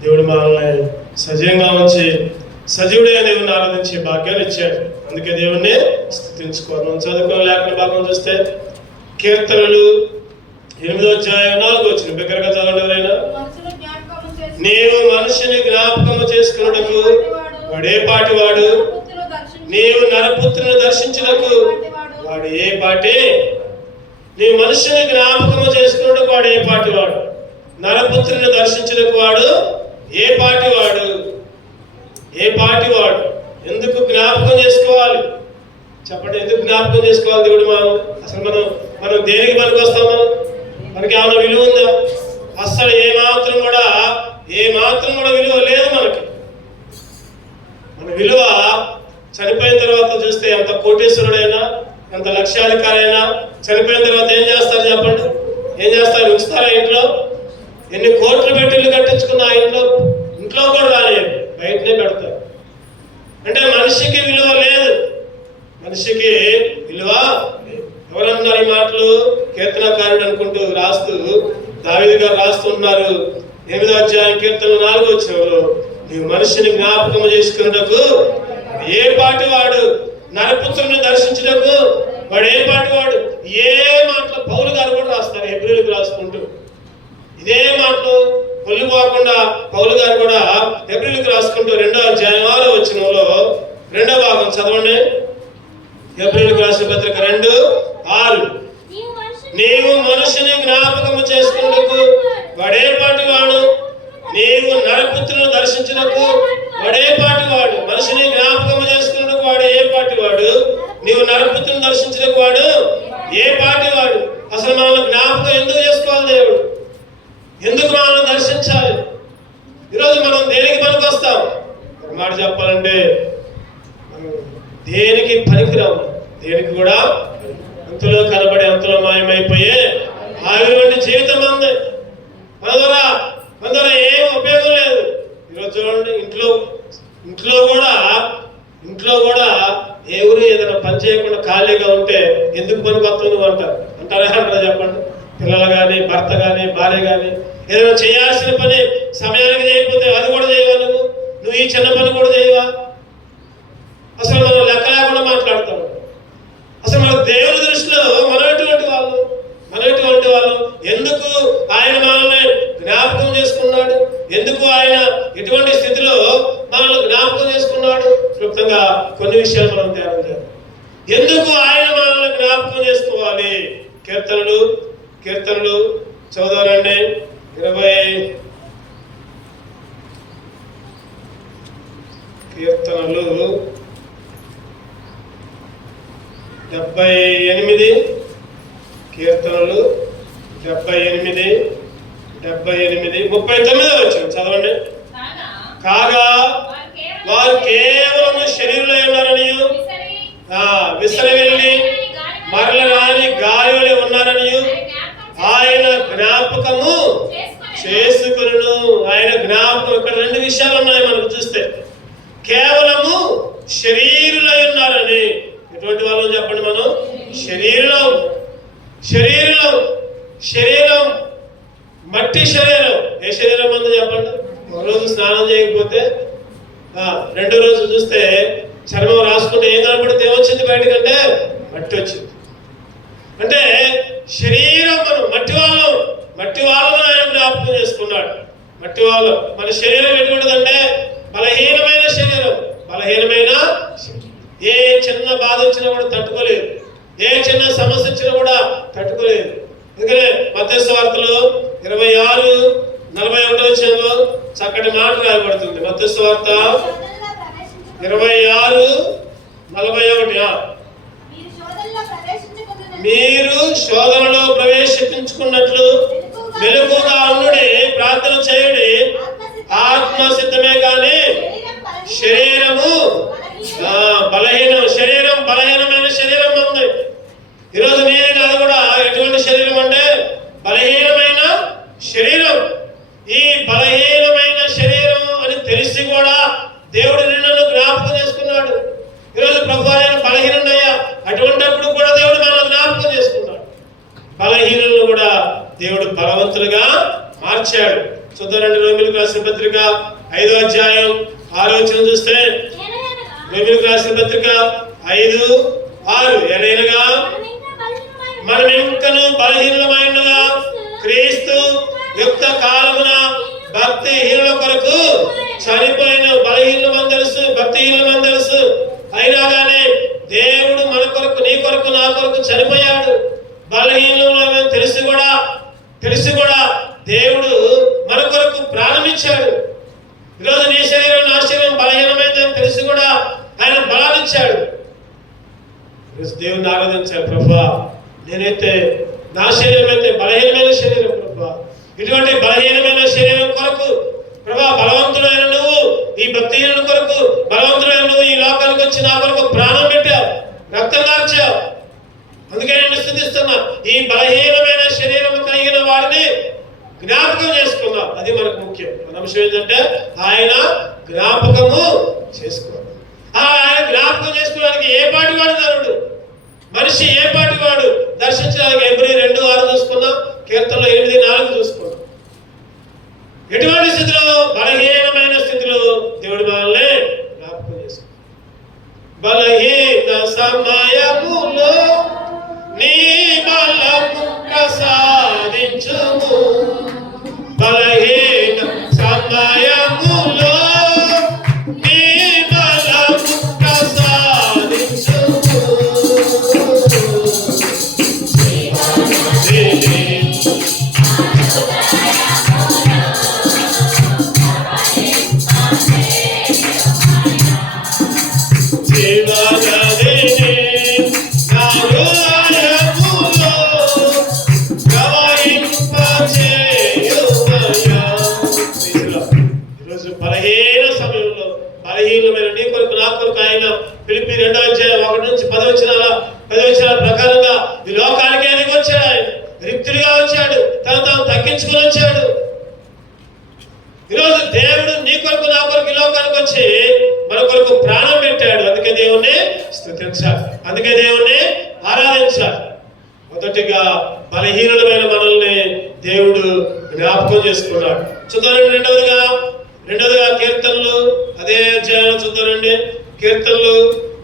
దేవుడు మనల్ని సజీవంగా ఉంచి సజీవుడైన దేవుని ఆరాధించే భాగ్యాన్ని ఇచ్చాడు. అందుకే దేవుణ్ణి స్తుతించుకోవాలి. మనం చదువుకున్న లేఖన భాగం చూస్తే కీర్తనలు 8వ అధ్యాయం 4వ వచనం బిగ్గరగా చదవండి ఎవరైనా. నీవు మనుషుని జ్ఞాపకము చేసుకున్నటకు వాడే పాటి వాడు, నీవు నరపుత్రుని దర్శించుటకు వాడు ఏ పాటి. నీవు మనుషుని జ్ఞాపకము చేసుకున్నటకు వాడు ఏ పాటి వాడు, నరపుత్రుని దర్శించుటకు వాడు ఏ పాటి వాడు. ఏ పాటి వాడు. ఎందుకు జ్ఞాపకం చేసుకోవాలి చెప్పండి? ఎందుకు జ్ఞాపకం చేసుకోవాలి దేవుడు? అసలు మనం దేనికి పనికి వస్తాం? మనకి ఏమైనా విలువ ఉందా? అస్సలు ఏ మాత్రం కూడా విలువ లేదు మనకి. మన విలువ చనిపోయిన తర్వాత చూస్తే ఎంత కోటీశ్వరుడైనా, ఎంత లక్ష్యాధికారైనా చనిపోయిన తర్వాత ఏం చేస్తారు చెప్పండి? ఏం చేస్తారు? ఉంచుతారా ఇంట్లో? ఎన్ని కోట్లు పెట్టి ఇల్లు కట్టించుకున్న ఆ ఇంట్లో కూడా రానియదు, బయటనే పెడతారు. అంటే మనిషికి విలువ లేదు. మనిషికి విలువ. ఎవరన్నారు ఈ మాటలు? కీర్తనకారుడు అనుకుంటూ రాస్తూ దావీదు గారు రాస్తున్నారు 8వ అధ్యాయం కీర్తన 4వ వచనంలో, నీవు మనిషిని జ్ఞాపకము చేసుకున్నటకు ఏ పాటి వాడు, నరపుత్రుని దర్శించుటకు వాడు ఏ పాటి వాడు. ఏ మాటలు పౌలు గారు కూడా రాస్తారు హెబ్రీయులకు రాసుకుంటూ. ఇదే మాటలు కొల్లు పోకుండా పౌలు గారు కూడా హెబ్రీయులకు రాసుకుంటూ 2వ అధ్యాయం 6వ వచనంలో 2వ భాగం చదవండి. హెబ్రీయులకు రాసిన పత్రిక 2:6, నీవు మనుషుని జ్ఞాపకము చేసుకున్నకు వాడే పాటి వాడు, నీవు నరపుత్రుని దర్శించినకు వాడే పాటి వాడు. మనిషిని జ్ఞాపకము చేసుకున్నకు వాడు ఏ పాటి వాడు, నీవు నరపుత్రుని దర్శించినకు వాడు ఏ పాటి వాడు. అసలు మనల్ని జ్ఞాపకం ఎందుకు చేసుకోవాలి దేవుడు? ఎందుకు మనల్ని దర్శించాలి? ఈరోజు మనం దేనికి పనికి వస్తాం? ఒక మాట చెప్పాలంటే మనం దేనికి పనికిరాము. దేనికి కూడా అంతలో కనబడి అంతలో మాయమైపోయే ఆవిరి వంటి జీవితం ఉంది. మన ద్వారా ఏం ఉపయోగం లేదు. ఈరోజు చూడండి, ఇంట్లో కూడా ఎవరు ఏదైనా పని చేయకుండా ఖాళీగా ఉంటే ఎందుకు పనికి వస్తుంది అంటారా చెప్పండి? పిల్లలు కానీ, భర్త కానీ, భార్య కానీ ఏదైనా చేయాల్సిన పని సమయానికి చేయకపోతే అది కూడా చేయవా? నువ్వు ఈ చిన్న పని కూడా చేయవా? అసలు మనం లెక్క లేకుండా మాట్లాడతాం. అసలు మన దేవుని దృష్టిలో మనం ఎటువంటి వాళ్ళు? ఎందుకు ఆయన మనల్ని జ్ఞాపకం చేసుకున్నాడు? ఎందుకు ఆయన ఎటువంటి స్థితిలో మనల్ని జ్ఞాపకం చేసుకున్నాడు? క్లుప్తంగా కొన్ని విషయాలు మనం ధ్యానం చేయాలి. ఎందుకు ఆయన మనల్ని జ్ఞాపకం చేసుకోవాలి? కీర్తనలు చదవాలండి. 78 కీర్తనలు 78 39వ వచనం చదవండి. కాగా వారు కేవలం శరీరులై ఉన్నారనియు, విసరవెళ్ళి మరల రాని గాలి ఉన్నారనియు ఆయన జ్ఞాపకము చేసుకొనును. ఆయన జ్ఞాపకం. ఇక్కడ 2 విషయాలు ఉన్నాయి మనకు చూస్తే. కేవలము శరీరులై ఉన్నారని. ఎటువంటి వాళ్ళు చెప్పండి? మనం శరీరం మట్టి శరీరం. ఏ శరీరం అంతా చెప్పండి? ఒక రోజు స్నానం చేయకపోతే 2వ రోజు చూస్తే చర్మం రాసుకుంటే ఏం కనపడితే ఏమొచ్చింది బయటకంటే? మట్టి వచ్చింది. అంటే శరీరం మనం మట్టి వాళ్ళను ఆయన జ్ఞాపకం చేసుకున్నాడు. మట్టి వాళ్ళు. మన శరీరం ఎటువంటిదంటే బలహీనమైన శరీరం. ఏ చిన్న బాధ వచ్చినా కూడా తట్టుకోలేదు. ఏ చిన్న సమస్య వచ్చినా కూడా తట్టుకోలేదు. ఎందుకంటే మత్తయి సువార్తలో 26:41 వచనంలో చక్కటి మాట రాయబడుతుంది. మత్తయి సువార్త 26:41, మీరు శోధనలో ప్రవేశించుకున్నట్లు మెలకువగా ఉండుడి, ప్రార్థన చేయుడి. ఆత్మ సిద్ధమే కానీ శరీరము బలహీనమైన శరీరం ఉంది. ఈరోజు నేను అది కూడా ఎటువంటి శరీరం అంటే బలహీనమైన శరీరం. ఈ బలహీనమైన శరీరం అని తెలిసి కూడా దేవుడు నిన్ను జ్ఞాపకం చేసుకున్నాడు. ఈరోజు ప్రభు ఆయన బలహీనుడయ్యా, అటువంటిప్పుడు కూడా దేవుడు మనల్ని జ్ఞాపకం చేసుకున్నాడు. బలహీనులను కూడా దేవుడు బలవంతులుగా మార్చాడు. చూద్దారండి రోమిలకు రాసిన పత్రిక 5వ అధ్యాయం 6వ వచనం చూస్తే, రోమిలకు రాసిన పత్రిక 5:6 ఎలైనగా మనం ఇంకను బలహీనమైనగా క్రీస్తు యుక్త కాలమున భక్తిహీనుల కొరకు చనిపోయిన బలహీనమని తెలుసు, భక్తిహీనమని తెలుసు. అయినా కానీ దేవుడు మన కొరకు, నీ కొరకు, నా కొరకు చనిపోయాడు. బలహీనమని తెలిసి కూడా దేవుడు మన కొరకు ప్రాణమిచ్చాడు. ఈరోజు నీ శరీరం, నా శరీరం బలహీనమైందని తెలిసి కూడా ఆయన బలాన్నిచ్చాడు. దేవుని ఆరాధించాలి. ప్రభువా, నేనైతే నా శరీరం అయితే బలహీనమైన శరీరం ప్రభువా, ఇటువంటి బలహీనమైన శరీరం కొరకు ప్రభువా బలవంతుడైన నువ్వు, ఈ భక్తిహీనుల కొరకు బలవంతుడైన నువ్వు ఈ లోకానికి వచ్చి నా కొరకు ప్రాణం పెట్టావు, రక్తం కార్చావు. అందుకే నేను స్తుతిస్తున్నా. ఈ బలహీనమైన శరీరం కలిగిన వాడిని జ్ఞాపకం చేసుకున్నాం. అది మనకు ముఖ్యం. మన అంశం ఏంటంటే ఆయన జ్ఞాపకము చేసుకోవాలి. ఆయన జ్ఞాపకం చేసుకోవడానికి ఏ పాటి వాడు ధనుడు, మనిషి ఏ పాటి వాడు దర్శించడానికి Hebrews 2:6 చూసుకున్నాం, కీర్తనలో 8:4 చూసుకున్నాం. ఎటువంటి స్థితిలో, బలహీనమైన స్థితిలో దేవుడు మనల్ని జ్ఞాపకం చేసుకున్నాం. బలహీన సమయములో నీ బలము ప్రసాదించుము, బలహీన సమయములో నీ బలము ప్రసాదించుము. బలహీనమైన నీ కొరకు, నా కొరకు ఆయన ఫిలిప్పీ 2వ అధ్యాయం 1-10 వచనాల ప్రకారంగా ఈ లోకానికి ఆయనకి వచ్చాడు. ఆయన రిక్తుడిగా వచ్చాడు, తాను తగ్గించుకుని వచ్చాడు. ఈరోజు దేవుడు నీ కొరకు, నా కొరకు ఈ లోకానికి వచ్చి మన కొరకు ప్రాణం పెట్టాడు. అందుకే దేవుణ్ణి స్తుతించాలి, అందుకే దేవుణ్ణి ఆరాధించాలి. మొదటిగా బలహీనులమైన మనల్ని దేవుడు జ్ఞాపకం చేసుకున్నాడు. చూద్దామండి రెండవదిగా కీర్తనలు, అదే అధ్యాయం చూద్దామండి. కీర్తనలు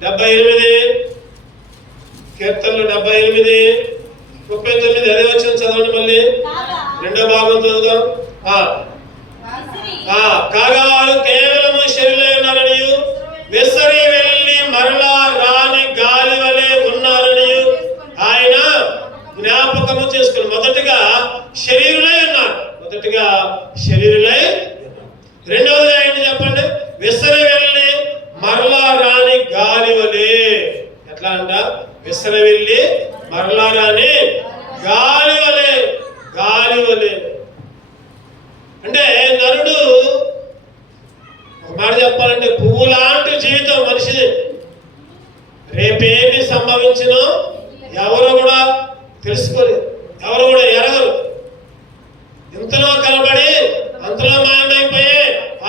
78:39 అదే వచ్చిన చదవండి. మళ్ళీ రెండో భాగం చదువుదాం. కాగా వారు కేవలము శరీరమై ఉన్నారనియు, విసరి వెళ్ళి మరలా రాని గాలి వలె ఉన్నారనియు ఆయన జ్ఞాపకము చేసుకుని మొదటిగా శరీరులై ఉన్నారు. రెండవదిగా ఏంటి చెప్పండి? విసరి వెళ్ళి మరలా రాని గాలి వలె. ఎట్లా అంట? విసరి వెళ్ళి మరలా రాని గాలి వలె. అంటే నరుడు, ఒక మాట చెప్పాలంటే, పువ్వు లాంటి జీవితం మనిషిది. రేపేమి సంభవించినో ఎవరు కూడా తెలుసుకోలేదు, ఎవరు కూడా ఎరగరు. ఇంతలో కనబడి అంతలో మాయమైపోయే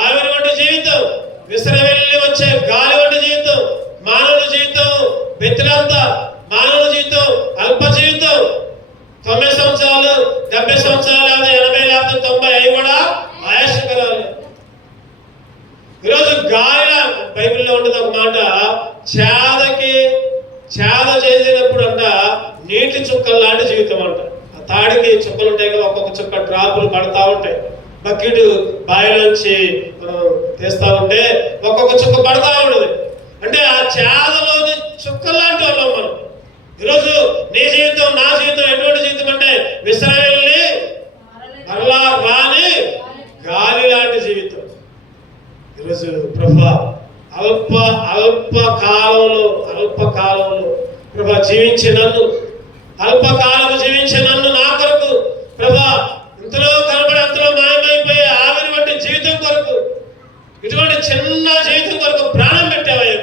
ఆవిరి వంటి జీవితం, విసరి వెళ్ళి వచ్చే గాలి వంటి జీవితం, మానవుల జీవితం బెత్తిలంత, మానవుల జీవితం అల్ప జీవితం. 90 సంవత్సరాలు, 70 సంవత్సరాలు, 80, 90 అవి కూడా ఆయాసకరాలు. ఈరోజు గాలి, బైబిల్లో ఉంటుంది ఒక మాట, చేద చేసినప్పుడు అంట నీటి చుక్కలు లాంటి జీవితం అంట. ఆ తాడికి చుక్కలు ఉంటాయి కదా, ఒక్కొక్క చుక్క డ్రాపులు పడతా ఉంటాయి. బకెట్ బావిలోంచి తీస్తా ఉంటే ఒక్కొక్క చుక్క పడతా ఉండదు. అంటే ఆ చేదలోని చుక్కలు లాంటి వాళ్ళం మనం. ఈరోజు నీ జీవితం, నా జీవితం ఎటువంటి జీవితం అంటే విసరవెళ్ళి మరలా రాని గాలి లాంటి జీవితం. ఈరోజు ప్రభువా అల్ప కాలంలో ప్రభా జీవించే నన్ను, అల్పకాలం జీవించే నన్ను నా కొరకు ప్రభా, ఇంతలో కనబడి అంతలో మాయమైపోయే ఆవిరి వంటి జీవితం కొరకు, ఇటువంటి చిన్న జీవితం కొరకు ప్రాణం పెట్టావయ్యా.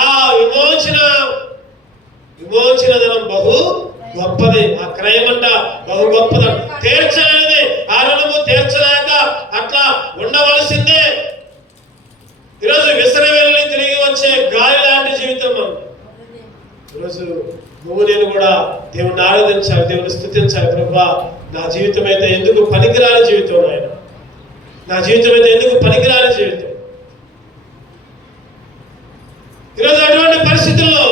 ఆ విమోచన ధనం బహు గొప్పది. ఆ క్రయమంట బహు గొప్పది, తీర్చలేనిది. ఆ రుణము తీర్చలేక అట్లా ఉండవలసిందే. ఈరోజు విసరి వెళ్ళి తిరిగి వచ్చే గాలి లాంటి జీవితం. ఈరోజు నువ్వు నేను కూడా దేవుణ్ణి ఆరాధించాలి, దేవుని స్తుతించాలి. ప్రభువా నా జీవితం అయితే ఎందుకు పనికిరాని జీవితం నాయన, నా జీవితం అయితే ఎందుకు పనికిరాని జీవితం. ఈరోజు అటువంటి పరిస్థితుల్లో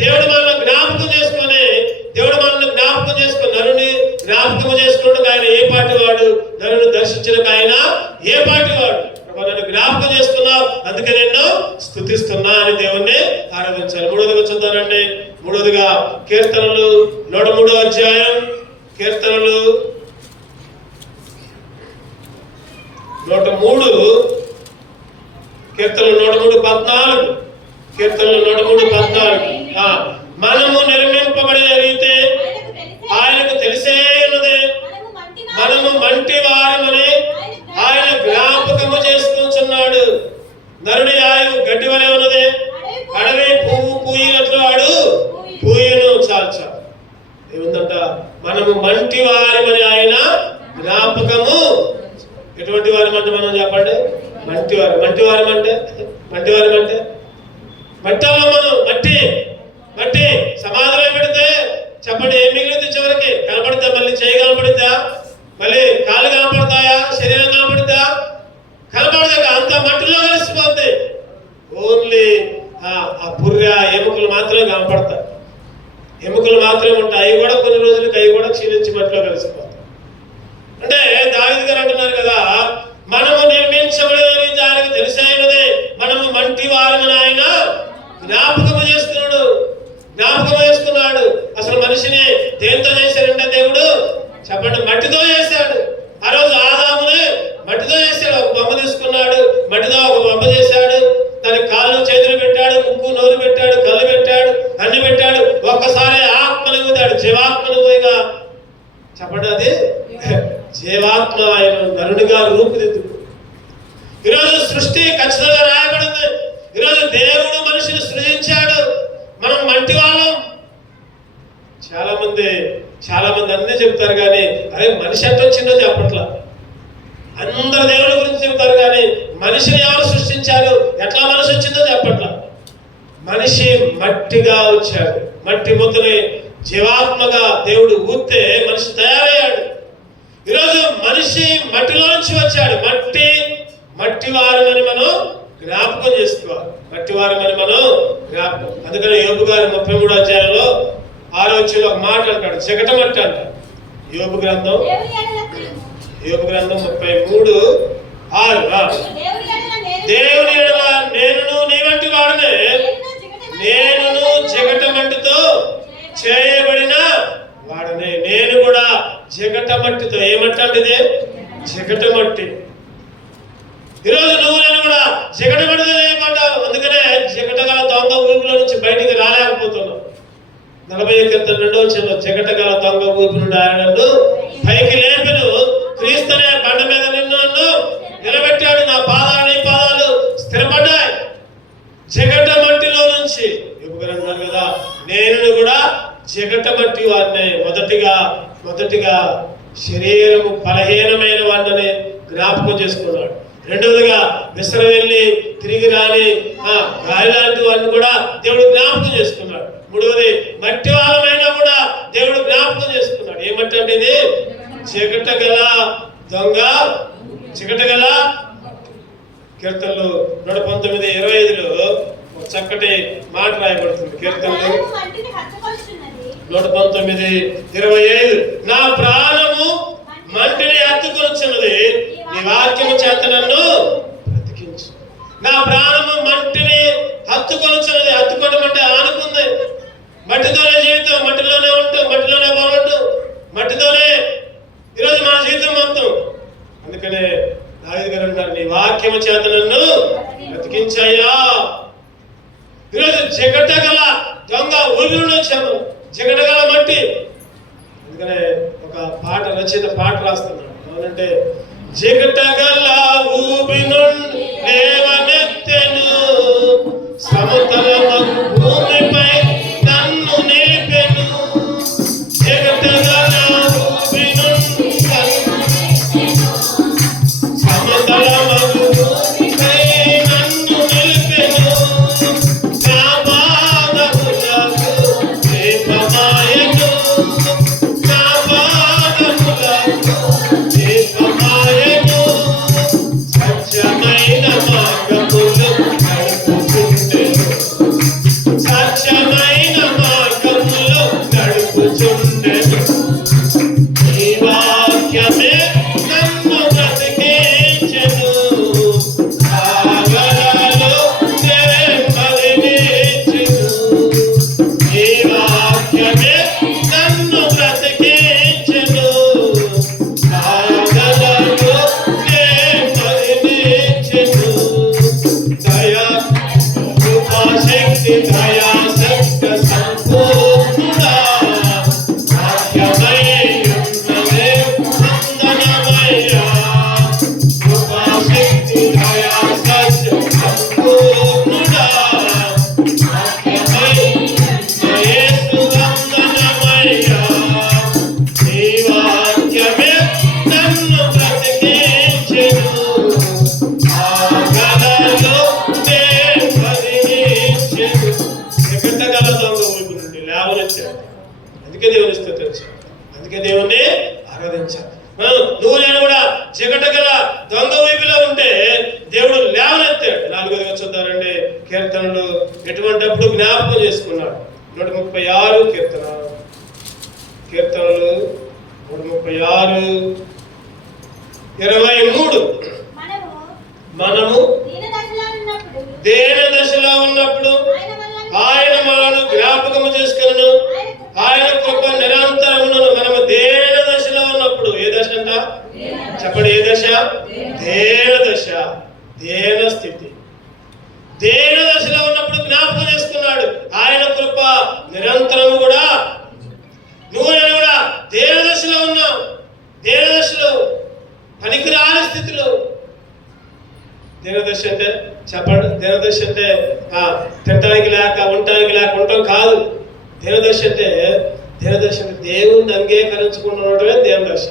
దేవుడు మనల్ని జ్ఞాపకం చేసుకొని నరుని జ్ఞాపకం చేసుకున్నాడు. ఆయన ఏ పాటి వాడు, నరుని దర్శించిన ఆయన ఏ పాటి వాడు. నన్ను జ్ఞాపకం చేసుకున్నావు, అందుకే నిన్ను స్తుతిస్తున్నా అని దేవుణ్ణి ఆరాధించాలి. మూడోదిగా చూద్దానండి. మూడోదిగా కీర్తనలు 103వ అధ్యాయం, కీర్తనలు 103, కీర్తనలు 103:14, కీర్తనలు 103:14. మనము నిర్మింపబడిన రీతే ఆయనకు తెలిసే ఉన్నది, మనము మంటి వారమని ఆయన జ్ఞాపకము చేసుకుంటున్నాడు. నరుని ఆయువు గడ్డి వలె ఉన్నది, అడవి పువ్వు పూయినట్లు వాడు పూయను. చాలు ఏముందంట, మనము మంటి వారమని ఆయన జ్ఞాపకము. ఎటువంటి వారం అంటే మనం చెప్పండి, మంటివారం. మంటివారం అంటే మట్టిలో మనం మట్టి సమాధిలో పెడితే చెప్పండి ఏం మిగిలింది? చివరికి కనపడితే మళ్ళీ చేయి కనపడిద్దా, మళ్ళీ కాళ్ళు కనపడతాయా, శరీరం కనపడిద్దా? కనపడదాక అంత మట్టిలో కలిసిపోద్ది. ఓన్లీ ఆ పుర్ర ఎముకలు మాత్రమే కనపడతాయి, ఎముకలు మాత్రమే ఉంటాయి. అవి కూడా కొన్ని రోజులకి అవి కూడా క్షీణించి మట్టిలో కలిసిపోతాయి. అంటే దావీదు గారు అంటున్నారు కదా, మనము నిర్మించబడిన ఆయనకు తెలిసైనదే, మనము మంటి వారమని ఆయన జ్ఞాపకము చేసుకున్నాడు. అసలు మనిషిని దేంతో చేశాడంటే దేవుడు చెప్పండి, మట్టితో చేశాడు. ఆ రోజు ఆదాముని మట్టితో చేశాడు. ఒక బొమ్మ తీసుకున్నాడు, మట్టితో ఒక బొమ్మ చేశాడు. దానికి కాళ్ళు చేతులు పెట్టాడు, ముక్కు నోరు పెట్టాడు, కళ్ళు పెట్టాడు, అన్ని పెట్టాడు. ఒక్కసారి ఆత్మను ఊదాడు, జీవాత్మను ఊయగా చెప్పండి అది జీవాత్మ ఆయన నరునిగా రూపుదిద్దు. ఈరోజు సృష్టి ఖచ్చితంగా రాయబడింది. ఈరోజు దేవుడు మనిషిని సృజించాడు, మనం మంటి వాళ్ళం. చాలా మంది అన్నీ చెప్తారు కానీ అదే మనిషి ఎట్లా వచ్చిందో చెప్పట్లా. అందరు దేవుడి గురించి చెప్తారు కానీ మనిషిని ఎవరు సృష్టించారు, ఎట్లా మనిషి వచ్చిందో చెప్పట్లా. మనిషి మట్టిగా వచ్చాడు, మట్టి ముద్దని జీవాత్మగా దేవుడు ఊస్తే మనిషి తయారయ్యాడు. ఈరోజు మనిషి మట్టిలో నుంచి వచ్చాడు. మట్టి వారమని మనం జ్ఞాపకం చేసుకోవాలి. మట్టి వారమని మనం జ్ఞాపకం. అందుకని యోబు గారు 33వ అధ్యాయంలో 6వ వచనంలో ఒక మాట అంటాడు, చికట మట్టి అంటాడు. యోబు గ్రంథం 33:6. దేవుని ఎడల నేనును నీ వంటి వాడునే, నేనును చికట మట్టితో చేయబడిన వాడనే. నేను కూడా చికట మట్టితో, ఏమట్టి అంటే ఇదే చికట మట్టి. ఈరోజు నువ్వు నేను కూడా చికట మట్టితో చేయబడ్డావు. అందుకనే చికట గల దొంగ ఊపిలో నుంచి బయటికి రాలేకపోతున్నావు. 40:2 చికట గల దొంగ ఊపి నుండి ఆయన పైకి లేపెను, క్రీస్తునే బండ మీద నన్ను నిలబెట్టాడు, నా నీ పాదాలు స్థిరపడ్డాయి. చికట మట్టిలో నుంచి అన్నారు కదా, నేను కూడా చికట మట్టి వాడిని. మొదటిగా శరీరము బలహీనమైన వాడిని జ్ఞాపకం చేసుకున్నాడు. రెండవదిగా విసర వెళ్ళి తిరిగి రాని గాయలాంటి వాడిని కూడా దేవుడు జ్ఞాపకం చేసుకున్నాడు. మూడవది మట్టి వాళ్ళమైనా కూడా దేవుడు జ్ఞాపకం చేసుకున్నాడు. ఏమట్టి అంటే ఇది చికట గల దొంగ, చికట గల. కీర్తనలు 119:25లో ఒక చక్కటి మాట రాయబడుతుంది. కీర్తనలు 119:25, నా ప్రాణము మంటిని హత్తుకొనుచున్నది, నీ వాక్యము చేత నన్ను బ్రతికించు. నా ప్రాణము మంటిని హత్తుకొనుచున్నది. హత్తుకోవడం అంటే ఆనుకుంది. మట్టితోనే జీవితం, మట్టిలోనే ఉంటాం, మట్టిలోనే బాగుంటాం, మట్టితోనే ఈరోజు మన జీవితం మొత్తం. అందుకనే దావీదు గారు అంటారు, నీ వాక్యము చేత నన్ను బ్రతికించయ్యా. ఈరోజు చికట గల దొంగ ఊపిరిలో వచ్చాము, చికట గల మట్టి. అందుకనే ఒక రచయిత పాట రాస్తున్నాడు. ఏమంటే, చికట గల ఊపి నుండి లేవనెత్తెను, సమతల భూమిపై నన్ను నిలిపెను. చికట గల ఊపి నుండి సమతల భూమిపై నన్ను నిలిపెను. నా పాదములకు దీపమాయెను, నా పాదములకు నువ్వు నేను కూడా చికట గల దొంగ వీపిలో ఉంటే దేవుడు లేవనెత్తాడు. 4వ చూద్దారండి. కీర్తనలు ఎటువంటిప్పుడు జ్ఞాపకం చేసుకున్నాడు. 136 కీర్తనలు 136 23. మనము దేన దశలో ఉన్నప్పుడు ఆయన మనను జ్ఞాపకము చేసుకును, ఆయన కృప నిరంతరమును. మనము దేన దశలో ఉన్నప్పుడు, ఏ దశ అంట చెప్పండి, ఏ దశ? దేన దశ, దేన స్థితి. దేన దశలో ఉన్నప్పుడు జ్ఞాపకం చేసుకున్నాడు. ఆయన కృప నిరంతరము కూడా. నువ్వు నేను కూడా దేన దశలో ఉన్నావు. దేన దశలో, పనికిరాని స్థితిలో. దేనదశ అంటే చెప్పండి, దేనదశ అంటే తినటానికి లేక ఉండటానికి లేక ఉండటం కాదు. దేనదశ అంటే దేవుణ్ణి అంగీకరించుకుంటున్నటమే దేనదశ.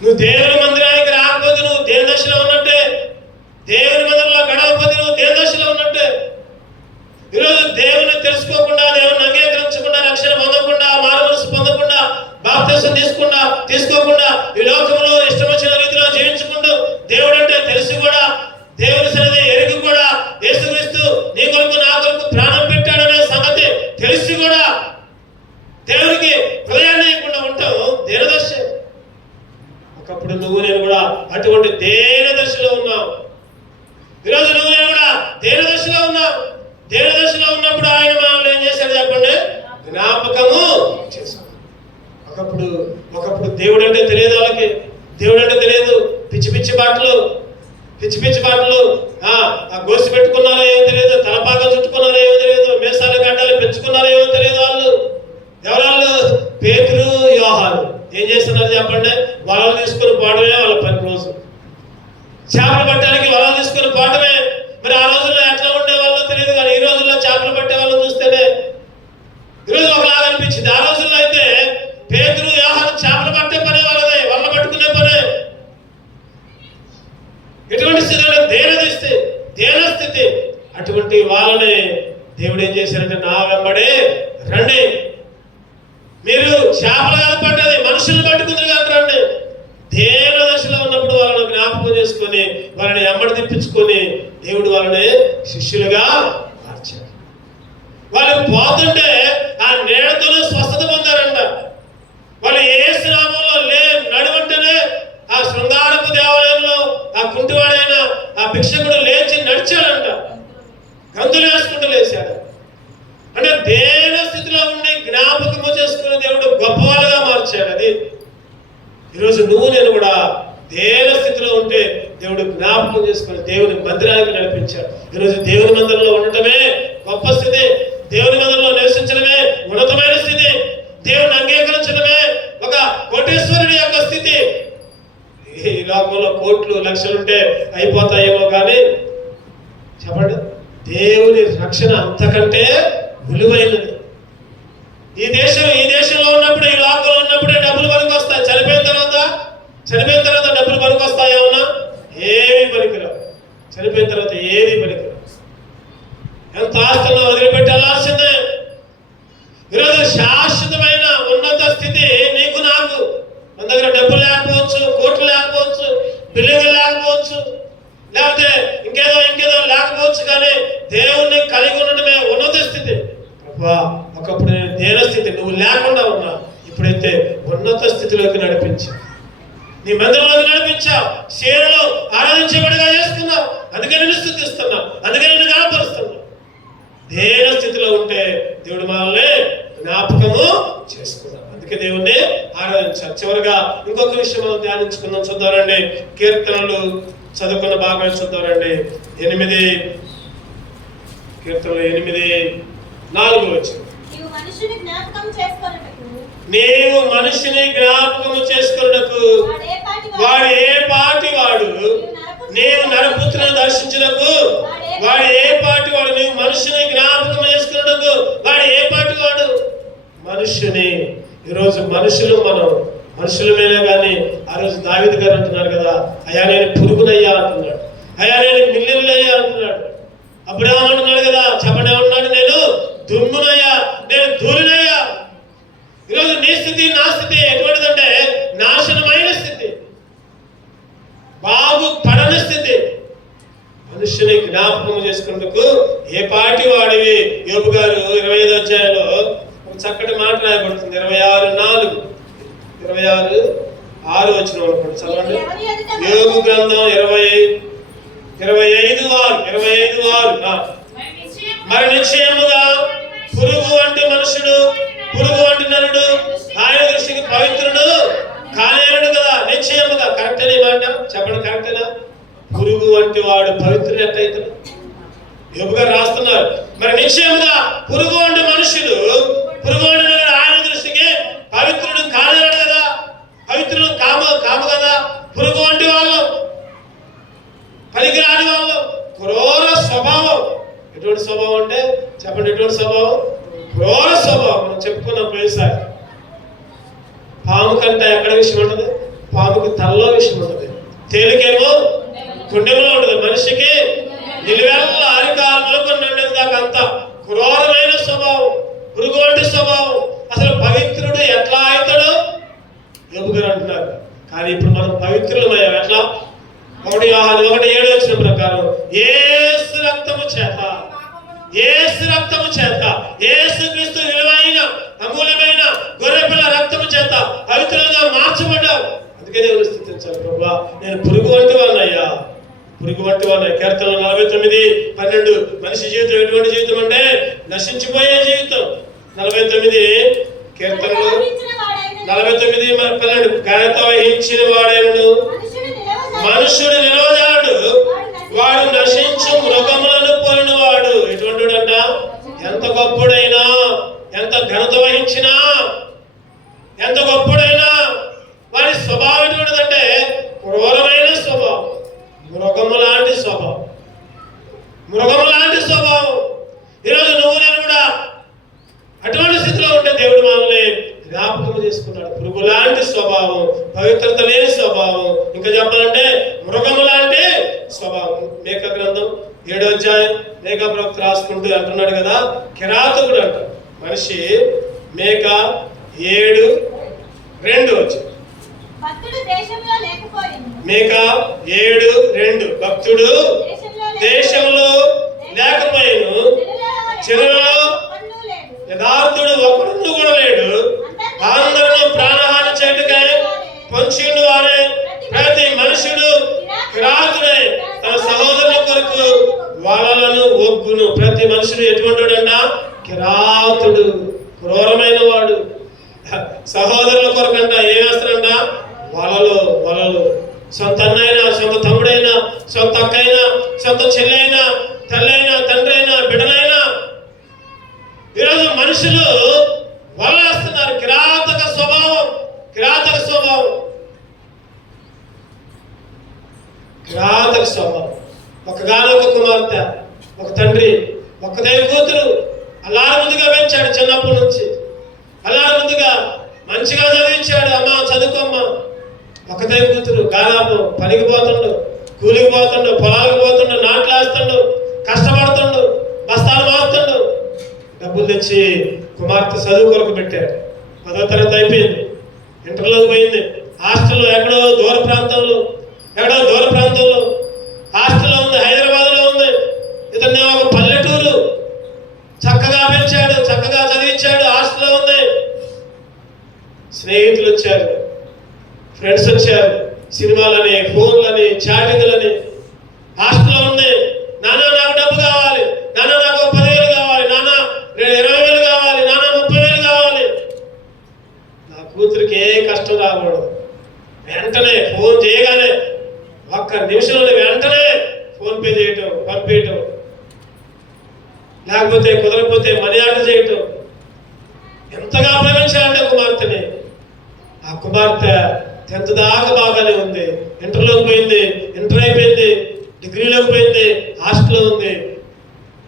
నువ్వు దేవుని మందిరానికి రాకపోతే నువ్వు దేనదశలో ఉన్నట్టే. దేవుని మందిరంలో గడవకపోతే నువ్వు దేనదశలో ఉన్నట్టే. ఈరోజు దేవుని తెలుసుకోకుండా, దేవుని అంగీకరించకుండా, రక్షణ పొందకుండా, మారుమనసు పొందకుండా, బాప్తిసం తీసుకోకుండా ఈ లోకంలో ఇష్టం వచ్చిన రీతిలో జీవించుకుంటూ దేవుడు అంటే తెలిసి కూడా, దేవుని సన్నిధి ఎరిగి కూడా, యేసుక్రీస్తు నీ కొరకు నా కొరకు ప్రాణం పెట్టాడనే సంగతి తెలిసి కూడా దేవునికి హృదయాన్ని ఇవ్వకుండా ఉంటాం దేనదశ. ఒకప్పుడు నువ్వు నేను కూడా అటువంటి దేనదశలో ఉన్నావు. ఈరోజు నువ్వు నేను కూడా దేనదశలో ఉన్నావు. దేనదశలో ఉన్నప్పుడు ఆయన మనల్ని ఏం చేశాడు చెప్పండి? జ్ఞాపకము చేశాడు. ఒకప్పుడు దేవుడు అంటే తెలియదు వాళ్ళకి. దేవుడు అంటే తెలియదు. పిచ్చి పిచ్చి బాటలు గోసి పెట్టుకున్నారో ఏమో తెలియదు, తలపాగా చుట్టుకున్నారో ఏమో తెలియదు, మేసాల గడ్డలు పెంచుకున్నారో ఏమో తెలియదు. ఎవరు? పేతురు, యోహాను ఏం చేస్తున్నారు చెప్పండి? వలలు తీసుకొని పోవడమే వాళ్ళ పని. రోజు చేపలు పట్టడానికి వలలు తీసుకొని పోవడమే. మరి ఆ రోజుల్లో ఎట్లా ఉండే వాళ్ళో తెలియదు, కానీ ఈ రోజుల్లో చేపలు పట్టే వాళ్ళని చూస్తేనే ఈరోజు ఒకలాగా అనిపించింది. ఆ రోజుల్లో అయితే పేతురు, యోహాను చేపలు పట్టే పనే వాళ్ళదే, వల్ల పట్టుకునే పనే. ఎటువంటి స్థితిలో దేనస్థితి. అటువంటి వాళ్ళని దేవుడు ఏం చేశారంటే, నా వెంబడే రండి, మీరు చేపలు కాదు పట్టేది, మనుషులు పట్టుకుందరు కాదు రండి. దేన దశలో ఉన్నప్పుడు వాళ్ళని జ్ఞాపకం చేసుకొని, వాళ్ళని వెంబడి తిప్పించుకొని దేవుడు వాళ్ళని శిష్యులుగా మార్చారు. వాళ్ళు పోతుంటే ఆ నీడతోనే స్వస్థత పొందారంట. వాళ్ళు యేసు నామములో నడువంటేనే ఆ శృంగారపు దేవాలయంలో ఆ కుంటివాడైన ఆ భిక్షకుడు లేచి నడిచాడంట. గంతులు వేసుకుంటూ లేచాడు. అంటే దేన స్థితిలో ఉండి జ్ఞాపకము చేసుకునే దేవుడు గొప్పవాళ్ళుగా మార్చాడు. అది ఈరోజు నువ్వు నేను కూడా దేన స్థితిలో ఉంటే దేవుడు జ్ఞాపకం చేసుకుని దేవుని మందిరానికి నడిపించాడు. ఈరోజు దేవుని మందిరంలో ఉండటమే గొప్ప స్థితి. దేవుని మందిరంలో నివసించడమే ఉన్నతమైన స్థితి. దేవుని అంగీకరించడమే ఒక కోటేశ్వరుడి యొక్క స్థితి. ఈ లోకంలో కోట్లు లక్షలుంటే అయిపోతాయేమో కానీ చెప్పండి, దేవుని రక్షణ అంతకంటే విలువైనది. ఈ దేశంలో ఉన్నప్పుడు, ఈ లోకంలో ఉన్నప్పుడే డబ్బులు పనికి వస్తాయి. చనిపోయిన తర్వాత డబ్బులు పనికి వస్తాయి ఏమన్నా? ఏమి పనికిరావు. చనిపోయిన తర్వాత ఏది పనికిరావు. ఎంత ఆస్తున్నా వదిలిపెట్టి వెళ్ళాల్సిందే. ఈరోజు శాశ్వతమైన ఉన్నత స్థితి నీకు నాకు. మన దగ్గర డబ్బులు లేకపోవచ్చు, కోట్లు లేకపోవచ్చు, బిల్డింగ్లు లేకపోవచ్చు, లేకపోతే ఇంకేదో లేకపోవచ్చు, కానీ దేవుణ్ణి కలిగి ఉండటమే ఉన్నత స్థితి. ఒకప్పుడు నేను దేన స్థితి, నువ్వు లేకుండా ఉన్నా. ఇప్పుడైతే ఉన్నత స్థితిలోకి నడిపించా, నీ మందిరంలోకి నడిపించావు, సేవలో ఆరాధించబడిగా చేసుకున్నావు. అందుకే నిన్ను స్తుతిస్తున్నావు, అందుకే నిన్ను కనపరుస్తున్నావు. దేన స్థితిలో ఉంటే దేవుడు మనల్ని జ్ఞాపకము చేసుకున్నాం. అందుకే దేవుణ్ణి ఆరాధించాలి. చివరిగా ఇంకొక విషయం మనం ధ్యానించుకుందాం. చూద్దామండి, కీర్తనలు చదువుకున్న బాగా చూద్దామండి. 8 కీర్తనలు 8:4 వచ్చింది. నీవు మనిషిని జ్ఞాపకము చేసుకొనుటకు వాడు ఏ పాటి వాడు, నీవు నరపుత్రులను దర్శించుటకు వాడు ఏ పాటి వాడు, నీవు మనుషుని జ్ఞాపకం చేసుకున్నటకు వాడు ఏ పాటి వాడు. మనుషుని. ఈరోజు మనం మనుషులమేనే కానీ ఆ రోజు దావీదు గారు అంటున్నారు కదా, అయ్యా నేను పురుగునయ్యా అంటున్నాడు, అయ్యా నేను మిల్లెలయ్యా అంటున్నాడు. అబ్రహాము అంటున్నాడు కదా, చెప్పండి ఏమన్నాడు, నేను దుమ్మునయ్యా, నేను ధూళినయ్యా. ఈరోజు నీ స్థితి నా స్థితి ఎటువంటిదంటే నాశనమైన స్థితి, బాగుపడని స్థితి. మనుషుని జ్ఞాపకం చేసుకున్నందుకు ఏ పాటి వాడివి. యోబు గారు 25వ అధ్యాయంలో ఒక చక్కటి మాట రాయబడుతుంది. 26:6 వచ్చిన అనుకోండి, చదవండి. యోబు గ్రంథం 25:6. మరి నిశ్చయముగా పురుగు వంటి మనుషుడు, పురుగు వంటి నరుడు ఆయన దృష్టికి పవిత్రుడు కానేరుడు కదా. నిశ్చయముగా కరెక్టేనా మాట? చెప్పండి, కరెక్టేనా? పురుగు వంటి వాడు పవిత్రుడు ఎట్లయితాడు? యోబు గారు రాస్తున్నారు, మరి నిశ్చయముగా పురుగు వంటి మనుషుడు, పురుగు వంటి నరుడు ఆయన దృష్టికి పవిత్రుడు కానేరుడు కదా. పవిత్రులు కాము కదా. పురుగు వంటి వాళ్ళు, పనికిరాని వాళ్ళు, క్రూర స్వభావం. ఎటువంటి స్వభావం అంటే చెప్పండి, ఎటువంటి స్వభావం? క్రూర స్వభావం. మనం చెప్పుకున్నాం పోయినసారి. పాము కంటే ఎక్కడ విషయం ఉంటుంది? పాముకి తలలో విషయం ఉంటుంది, తేలికేమో గుండెలో ఉంటుంది. మనిషికి నిలువెల్ల అరికాలంలో నిండేది దాకా అంత క్రూరమైన స్వభావం, పురుగు వంటి స్వభావం. అసలు పవిత్రుడు ఎట్లా అవుతాడు యోబు గారు అంటున్నారు. కానీ ఇప్పుడు మనం పవిత్రులమయ్యాం. ఎట్లా? 1:7 వచ్చిన ప్రకారం యేసు రక్తము చేత, యేసు రక్తము చేత, యేసు క్రీస్తు విలువైన అమూల్యమైన గొర్రెపిల్ల రక్తము చేత పవిత్రులుగా మార్చబడ్డాం. అందుకే దేవుని స్తుతించాలి. ప్రభువా, నేను పురుగు వంటి వాళ్ళయ్యా, పురుగు వంటి వాళ్ళ. కీర్తనలు 49:12. మనిషి జీవితం ఎటువంటి జీవితం అంటే నశించిపోయే జీవితం. 49 కీర్తనలు 49:12. ఘనత వహించిన వాడేను మనుషుడు నిలవజాడు, వాడు నశించు మృగములను పోలిన వాడు. ఎటువంటి అంట? ఎంత గొప్పడైనా, ఎంత ఘనత వహించినా, ఎంత గొప్పడైనా వాడి స్వభావం ఎటువంటిదంటే క్రూరమైన స్వభావం, మృగము లాంటి స్వభావం, మృగము లాంటి స్వభావం. ఈరోజు నువ్వు నేను కూడా అటువంటి స్థితిలో ఉంటే దేవుడు మనల్ని జ్ఞాపకం చేసుకున్నాడు. పురుగు లాంటి స్వభావం, పవిత్రత లేని స్వభావం, ఇంకా చెప్పాలంటే మృగము లాంటి స్వభావం. మేకా గ్రంథం 7వ అధ్యాయం మేకా ప్రవక్త రాసుకుంటూ అంటున్నాడు కదా, కిరాతకుడు అంట మనిషి. మేకా 7:2 వచ్చి మేకా 7:2 భక్తుడు దేశంలో లేకపోయాను, చెరువులో యథార్థుడు ఒకడు కూడా లేడు. అందరూ ప్రాణహాని చేటుకై పొంచిండు వారే. ప్రతి మనుషుడు కిరాతుడై తన సహోదరుల కొరకు వాళ్ళను ఒగ్గును. ప్రతి మనుషుడు ఎటువంటి అంట? కిరాతుడు, క్రూరమైన వాడు. సహోదరుల కొరకు అంట ఏం వేస్తాడంట? వలలు. సొంత అన్నైనా, సొంత తమ్ముడైనా, సొంత అక్కైనా, సొంత చెల్లైనా, తల్లైనా, తండ్రి అయినా, బిడ్డలైనా ఈరోజు మనుషులు వలలేస్తున్నారు. కిరాతక స్వభావం, కిరాతక స్వభావం, కిరాతక స్వభావం. ఒకగానొక కుమార్తె, ఒక తండ్రి, ఒక్కదే కూతురు. అల్లారు ముందుగా పెంచాడు చిన్నప్పటి నుంచి, అల్లారు ముందుగా మంచిగా చదివించాడు. అమ్మ చదువుకోమ్మా. ఒకదే కూతురు, గాలాపం, పనికి పోతుండు, కూలికి పోతుండు, పొలాలకు పోతుండు, నాట్లు వేస్తుండు, కష్టపడుతుండు, బస్తాలు మారుతుండు. డబ్బులు తెచ్చి కుమార్తె చదువు కొరకు పెట్టాడు. 10వ తరగతి అయిపోయింది, ఇంటర్లోకి పోయింది. హాస్టల్లో ఎక్కడో దూర ప్రాంతంలో హాస్టల్లో ఉంది, హైదరాబాద్లో ఉంది. ఇతన్ని ఒక పల్లెటూరు. చక్కగా పెంచాడు, చక్కగా చదివించాడు. హాస్టల్లో ఉంది. స్నేహితులు వచ్చారు, ఫ్రెండ్స్ వచ్చారు, సినిమాలని, ఫోన్లని, చాటింగ్లని. హాస్టల్లో ఉంది. నాన్న నాకు డబ్బు కావాలి, నాన్న నాకు 10,000 కావాలి, నాన్న 20,000 కావాలి, నాన్న 30,000 కావాలి. నా కూతురికి ఏ కష్టం రాకూడదు. వెంటనే ఫోన్ చేయగానే ఒక్క నిమిషంలో వెంటనే ఫోన్ పే చేయటం, పంపేయటం, లేకపోతే కుదరకపోతే మనీ ఆర్డర్ చేయటం. ఎంతగా ప్రేమించాలంటే కుమార్తెని. ఆ కుమార్తె 10th దాకా బాగానే ఉంది. ఇంటర్లోకి పోయింది, ఇంటర్ అయిపోయింది, డిగ్రీలోకి పోయింది, హాస్టల్లో ఉంది.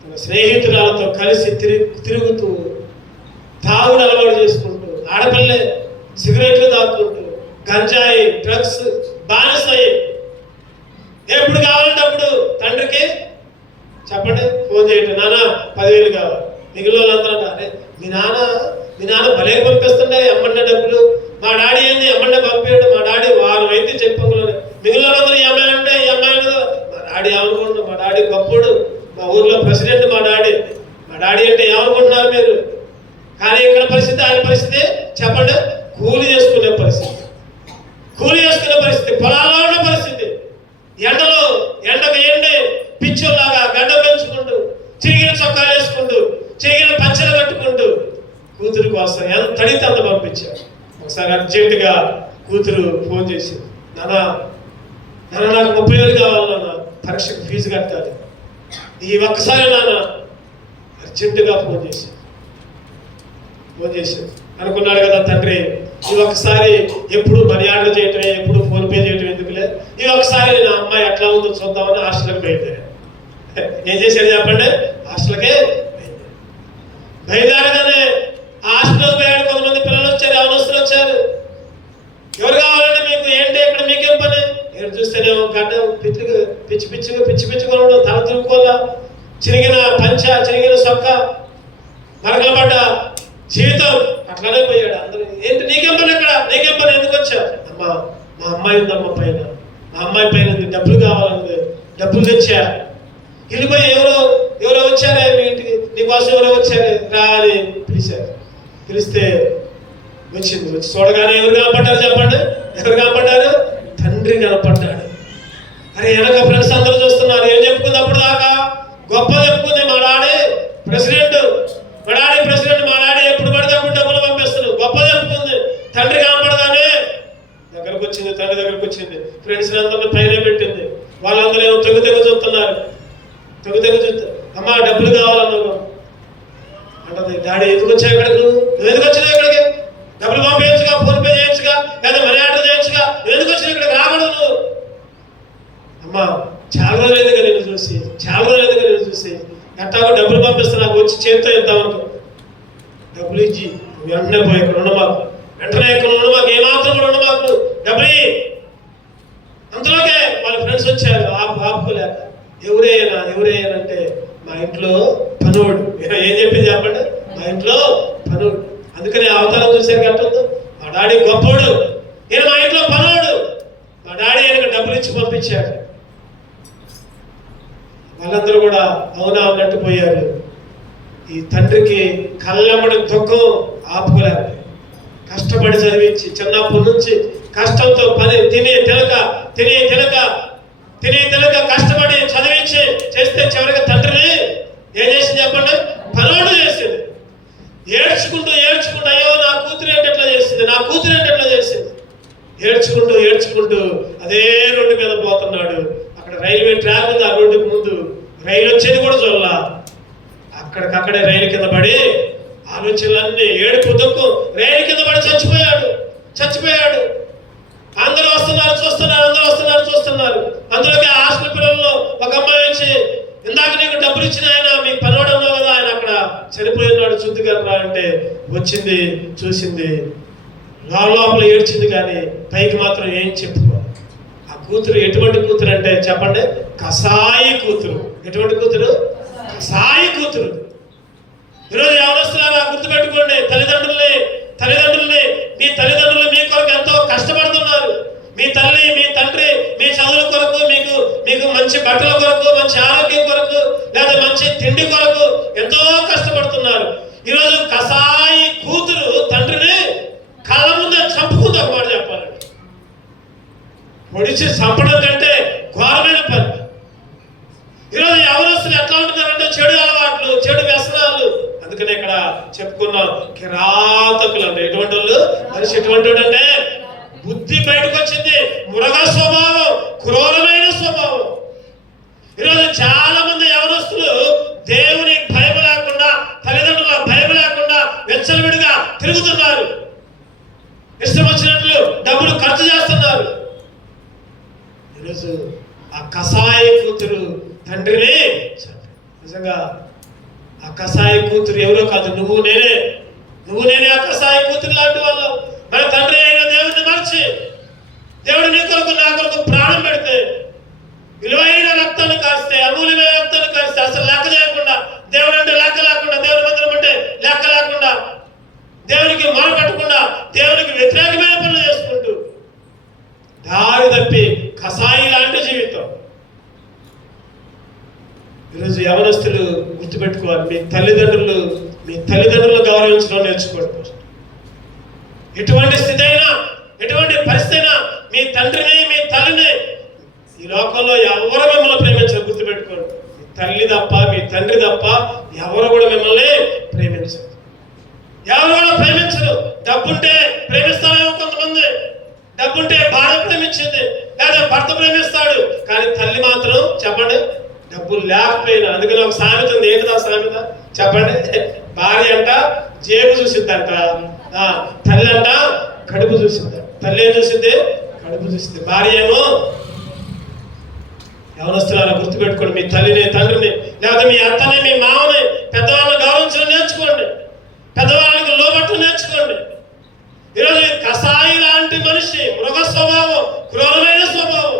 తన స్నేహితురాలతో కలిసి తిరుగుతూ తాగుడు అలవాటు చేసుకుంటూ, ఆడపిల్లే సిగరెట్లు తాగుకుంటూ, గంజాయి, డ్రగ్స్ బానిసయి. ఎప్పుడు కావాలంటే అప్పుడు తండ్రికి చెప్పండి ఫోన్ చేయటం, నాన్న 10,000 కావాలి. మిగిలిన వాళ్ళందరూ అరే మీ నాన్న భలే పంపిస్తుండే, అమ్మన్న డబ్బులు. మా డాడీ ఏంది అమ్మన్న పంపాడు, పొలాల్లో ఉన్న పరిస్థితి. ఎండకు ఎండి పిచ్చులాగా గడ్డ పెంచుకుంటూ, చిరిగిన చొక్కాలు వేసుకుంటూ, చిరిగిన పంచెలు కట్టుకుంటూ కూతురు కోసం ఎంత అడిగితే అంత పంపించారు. ఒకసారి అర్జెంటుగా కూతురు ఫోన్ చేసింది, నాన్న నాకు 30,000 కావాలి నాన్న, పరీక్షకు ఫీజు కట్టాలి, ఈ ఒక్కసారి నాన్న. అర్జెంటుగా ఫోన్ చేశాను అనుకున్నాడు కదా తండ్రి, ఈ ఒక్కసారి ఎప్పుడు మనీ ఆర్డర్ చేయటమే, ఎప్పుడు ఫోన్పే చేయటం ఎందుకులే, ఈ ఒక్కసారి నా అమ్మాయి ఎట్లా ఉందో చూద్దామని హాస్టల్కి బయలుదేరాడు. ఏం చేశాడు చెప్పండి? హాస్టల్కే బయలుదేరగానే హాస్టల్కి పోయాడు. కొంతమంది పిల్లలు వచ్చారు, యవనస్తులు వచ్చారు. ఎవరు కావాలంటే మీకు ఏంటి ఇక్కడ, మీకేం పని? నేను చూస్తేనేమో గడ్డ పిచ్చి పిచ్చిగా తల తిరుగుకోవాలా, చిరిగిన పంచ, చిరిగిన సొక్క, మరకలు పడ్డ జీవితం, అట్లానే పోయాడు. అందరూ ఏంటి నీకేం పని ఎక్కడ, నీకేం పని, ఎందుకు వచ్చా? అమ్మా మా అమ్మాయి ఉందమ్మా పైన, మా అమ్మాయి పైన డబ్బులు కావాలంది, డబ్బులు తెచ్చా. వెళ్ళిపోయి ఎవరో వచ్చారే మీ ఇంటికి, నీకోసం ఎవరో వచ్చారే రా అని పిలిచారు. పిలిస్తే వచ్చి చూడగానే ఎవరు కనపడ్డారు చెప్పండి? ఎవరు కనపడ్డారు? తండ్రి కనపడ్డాడు. అరే వెనక ఫ్రెండ్స్ అందరూ చూస్తున్నారు. ఏం చెప్పుకుంది అప్పుడు దాకా? గొప్ప చెప్పుకుంది, మా డాడీ ప్రెసిడెంట్, మా డాడీ ఎప్పుడు పడితే అప్పుడు డబ్బులు పంపిస్తున్నాడు, గొప్ప చెప్పుకుంది. తండ్రి కనపడగానే తండ్రి దగ్గరకు వచ్చింది. ఫ్రెండ్స్ అందరినీ పైన పెట్టింది. వాళ్ళందరూ ఏమో తెగ చూస్తున్నారు. అమ్మా డబ్బులు కావాలన్నారు అంటది. డాడీ ఎందుకు వచ్చావు ఇక్కడికి? నువ్వు ఎందుకు వచ్చినావు ఇక్కడికి? డబ్బులు పంపించగా, ఫోన్పే చేయొచ్చుగా, లేదా మనీ ఆర్డర్ చేయొచ్చుగా, నువ్వు ఎందుకు వచ్చినావు ఇక్కడికి? రాకూడదు నువ్వు. అమ్మా చాలా రోజులైందిగా నేను చూసి ఎట్టాగో డబ్బులు పంపిస్తా, నాకు వచ్చి చేతితో ఇద్దామనుకో. డబ్బులు ఇచ్చి వెంటనే పోయి ఇక్కడ ఉండమాకు, ఏమాత్రం కూడా ఉండమాకు, డబ్బులు అంతలోకే వాళ్ళ ఫ్రెండ్స్ వచ్చారు. ఆపుకోలేక ఎవరేనంటే మా ఇంట్లో పనోడు. ఏం చెప్పింది చెప్పండి? మా ఇంట్లో పనోడు. అందుకని అవతారం చూసారు కట్టుందో, మా డాడీ గొప్పోడు, ఈయన మా ఇంట్లో పనోడు, మా డాడీ ఆయనకు డబ్బులు ఇచ్చి పంపించాడు. వాళ్ళందరూ కూడా అవునా అన్నట్టు పోయారు. ఈ తండ్రికి కళ్ళమ్మడి దుఃఖం ఆపుకోలేరు. కష్టపడి చదివించి చిన్నప్పటి నుంచి కష్టంతో పని తిని తినక కష్టపడి చదివించి చేస్తే చివరికి తండ్రిని ఏం చేసింది చెప్పండి? పనోడు చేసింది. ఏడ్చుకుంటూ అయ్యో నా కూతురు ఏంటి ఎట్లా చేసింది, ఏడ్చుకుంటూ అదే రోడ్డు మీద పోతున్నాడు. అక్కడ రైల్వే ట్రాక్ ఉంది, ఆ రోడ్డుకి ముందు రైలు వచ్చేది కూడా చూడాల. అక్కడికక్కడే రైలు కింద పడి ఆలోచనలన్నీ ఏడుపు దుఃఖం, రైలు కింద పడి చచ్చిపోయాడు. అందరూ వస్తున్నారు చూస్తున్నారు. అందులోకి హాస్టల్ పిల్లల్లో ఒక అమ్మాయి వచ్చి, ఇందాక నీకు డబ్బులు ఇచ్చిన ఆయన మీ పనోడు అన్నావు కదా, ఆయన అక్కడ చనిపోయినాడు, చూద్దుగా రా అంటే వచ్చింది, చూసింది, లోపల ఏడ్చింది, కానీ పైకి మాత్రం ఏం చెప్పుకో. ఆ కూతురు ఎటువంటి కూతురు అంటే చెప్పండి? కసాయి కూతురు. ఎటువంటి కూతురు? కసాయి కూతురు. ఈరోజు యవనస్తులారా గుర్తుపెట్టుకోండి, తల్లిదండ్రుల్ని మీ తల్లిదండ్రులు మీ కొరకు ఎంతో కష్టపడుతున్నారు. మీ తల్లి, మీ తండ్రి మీ చదువుల కొరకు, మీకు మంచి బట్టల కొరకు, మంచి ఆరోగ్యం కొరకు, లేదా మంచి తిండి కొరకు ఎంతో కష్టపడుతున్నారు. ఈరోజు కసాయి కూతురు తండ్రిని కళ్ళ ముందే చంపుకుంది. ఒక మాట చెప్పాలండి, పొడిచి చంపడం కంటే ఘోరమైన పని. ఈరోజు యవనస్తులు ఎట్లా ఉంటున్నారంటే చెడు అలవాట్లు, చెడు వ్యసనాలు. అందుకనే ఇక్కడ చెప్పుకున్నాం, కిరాతకులు అంటే ఎటువంటి వాళ్ళు, మనిషి ఎటువంటి వాడు అంటే బుద్ధి బయటకు వచ్చింది, మృగ స్వభావం, క్రూరమైన స్వభావం. ఈరోజు చాలా మంది యవనస్తులు దేవుని భయం లేకుండా, తల్లిదండ్రుల భయం లేకుండా వెచ్చలవిడిగా తిరుగుతున్నారు. ఇష్టం వచ్చినట్లు డబ్బులు ఖర్చు చేస్తున్నారు. ఈరోజు ఆ కసాయి కూతురు తండ్రిని, నిజంగా ఆ కసాయి కూతురు ఎవరో కాదు, నువ్వు నేనే ఆ కసాయి కూతురు లాంటి వాళ్ళు. మన తండ్రి అయిన దేవుడిని మర్చి, దేవుడు నీ కొరకు నా కొరకు ప్రాణం పెడితే, విలువైన రక్తాన్ని కాస్తే, అమూల్యమైన రక్తాన్ని కాస్తే, అసలు లెక్క చేయకుండా, దేవుడు అంటే లెక్క లేకుండా, దేవుడి మందిరం అంటే లెక్క లేకుండా, దేవునికి మొర పెట్టకుండా, దేవునికి వ్యతిరేకమైన పనులు చేసుకుంటూ దారి తప్పి కసాయి లాంటి జీవితం. ఈరోజు యవనస్తులు గుర్తుపెట్టుకోవాలి, మీ తల్లిదండ్రులు గౌరవించడం నేర్చుకోండి. ఎటువంటి స్థితి అయినా, ఎటువంటి పరిస్థితి అయినా మీ తండ్రిని మీ తల్లిని ఈ లోకంలో ఎవరు మిమ్మల్ని ప్రేమించరు. గుర్తుపెట్టుకోండి, మీ తల్లి తప్ప మీ తండ్రి తప్ప ఎవరు కూడా మిమ్మల్ని ప్రేమించరు. ఎవరు కూడా ప్రేమించరు. డబ్బుంటే ప్రేమిస్తారేమో కొంతమంది, డబ్బుంటే భార్య ప్రేమించింది లేదా భర్త ప్రేమిస్తాడు, కానీ తల్లి మాత్రం చెప్పండి డబ్బులు లేకపోయినా. అందుకని ఒక సామెత ఉంది. ఏంటిదా సామెత చెప్పండి? భార్య అంట జేబు చూసిద్దంట, తల్లి అంట కడుపు చూసిద్దంట. తల్లి ఏం చూసిద్ది? కడుపు చూసిద్ది. భార్య ఏమో యవనస్తులారా గుర్తుపెట్టుకోండి, మీ తల్లిని తండ్రిని లేకపోతే మీ అత్తని మీ మామని పెద్దవాళ్ళని గౌరవించడం నేర్చుకోండి, పెద్దవాళ్ళకి లోబట్టం నేర్చుకోండి. ఈరోజు కసాయి లాంటి మనిషి, మృగ స్వభావం, క్రూరమైన స్వభావం,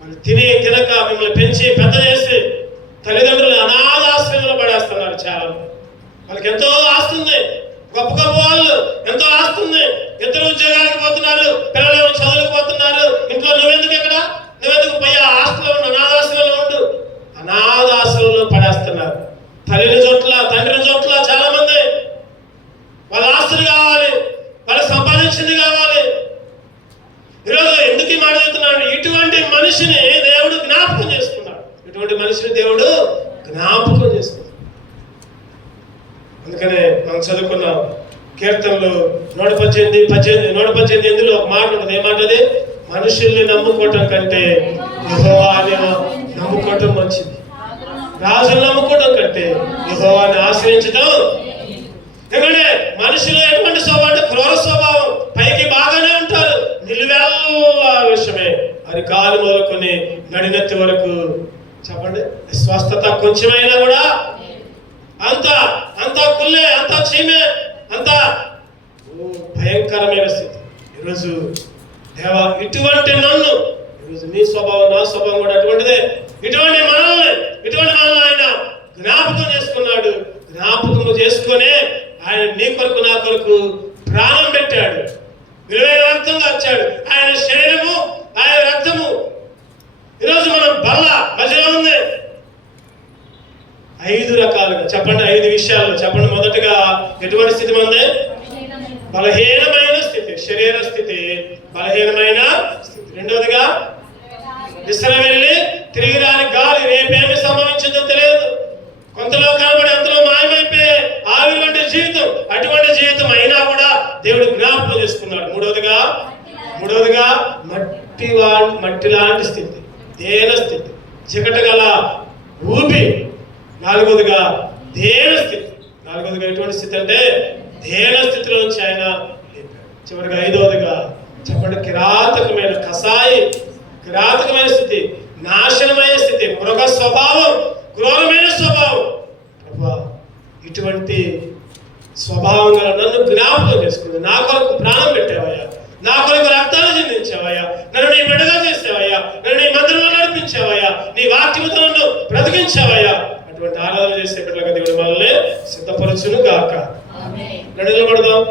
వాళ్ళు తినక మిమ్మల్ని పెంచి పెద్ద చేసి తల్లిదండ్రులు అనాథాశ్రమంలో పడేస్తున్నారు. చాలా వాళ్ళకి ఎంతో ఆస్తుంది, గొప్ప గొప్ప వాళ్ళు ఎంతో ఆస్తుంది, ఇద్దరు ఉద్యోగాలకు పోతున్నారు, పిల్లలు చదువులకు పోతున్నారు. ఇంట్లో నువ్వెందుకు ఎక్కడ, నువ్వెందుకు పోయి ఆస్తులో ఉండు, అనాథాశ్రమంలో ఉండు. అనాథాశ్రమంలో పడేస్తున్నారు. తల్లిని చోట్ల తండ్రిని చోట్ల చాలా మంది వాళ్ళ ఆస్తులు కావాలి, వాళ్ళు సంపాదించింది కావాలి. ఈరోజు ఎందుకు ఈ మాట చెప్తున్నాడు? ఇటువంటి మనిషిని దేవుడు జ్ఞాపకం చేసుకున్నాడు. ఇటువంటి మనిషిని దేవుడు జ్ఞాపకం చేసుకున్నాడు. అందుకనే మనం చదువుకున్న కీర్తనలు 118 ఒక మాట ఉంటుంది. ఏమాటది? మనుషుల్ని నమ్ముకోవటం కంటే యెహోవాని నమ్ముకోవటం మంచిది. రాజులు నమ్ముకోవటం కంటే యెహోవాని ఆశ్రయించడం. ఎందుకంటే మనుషులు ఎటువంటి స్వభావం అంటే క్రూర స్వభావం. పైకి బాగానే ఉంటారు, నిలువెల్ల విషయమే. అది కాలు మొదలుకొని నడినెత్తి వరకు చెప్పండి స్వస్థత కొంచెమైనా కూడా అంత కుల్లే, అంత చీమే, అంత భయంకరమైన స్థితి. ఈరోజు దేవా ఇటువంటి నన్ను, ఈరోజు నీ స్వభావం నా స్వభావం కూడా అటువంటిదే. ఇటువంటి మనల్ని ఆయన జ్ఞాపకం చేసుకున్నాడు. జ్ఞాపకం చేసుకునే ఆయన నీ కొరకు నా కొరకు ప్రాణం పెట్టాడు, విలువైన రక్తం వచ్చాడు. ఆయన శరీరము ఆయన రక్తము ఈరోజు మనం బల్ల మధ్యలో ఉంది. 5 రకాలుగా చెప్పండి, 5 విషయాలు చెప్పండి. మొదటగా ఎటువంటి స్థితి మంది? బలహీనమైన స్థితి, శరీర స్థితి, బలహీనమైన స్థితి. రెండవదిగా విశ్రాంతి వెళ్ళి తిరిగి రాని గాలి, రేపేమి సంభవించిందో తెలియదు, కొంతలో కనబడి అంతలో మాయమైపోయే ఆవిరి వంటి జీవితం. అటువంటి జీవితం అయినా కూడా దేవుడు జ్ఞాపకం చేసుకున్నాడు. మూడవదిగా మట్టి లాంటి స్థితి, దేన స్థితి, చికట గల ఊపి. నాలుగవదిగా దేన స్థితి. నాలుగవదిగా ఎటువంటి స్థితి అంటే దేన స్థితిలో నుంచి ఆయన చివరిగా ఐదవదిగా చెప్పండి కిరాతకమైన కిరాతకమైన స్థితి, నాశనమైన స్థితి, మృగ స్వభావం, క్రూరమైన స్వభావం. ప్రభా ఇటువంటి స్వభావం గల నన్ను జ్ఞాపకం చేసుకుంది. నా కొరకు ప్రాణం పెట్టావయ్యా, నా కొరకు రక్తాన్ని చెందించావయ్యా, నన్ను నీ బిడ్డగా చేసావయ్యా, నన్ను నీ మందిరంలో నడిపించావయ్యా, నీ వాక్యముతో నన్ను బ్రతికించావయ్యా. అటువంటి ఆరాధన చేసే బిడ్డలుగా దేవుడు మనల్ని సిద్ధపరచును గాక. నిలబడదాం.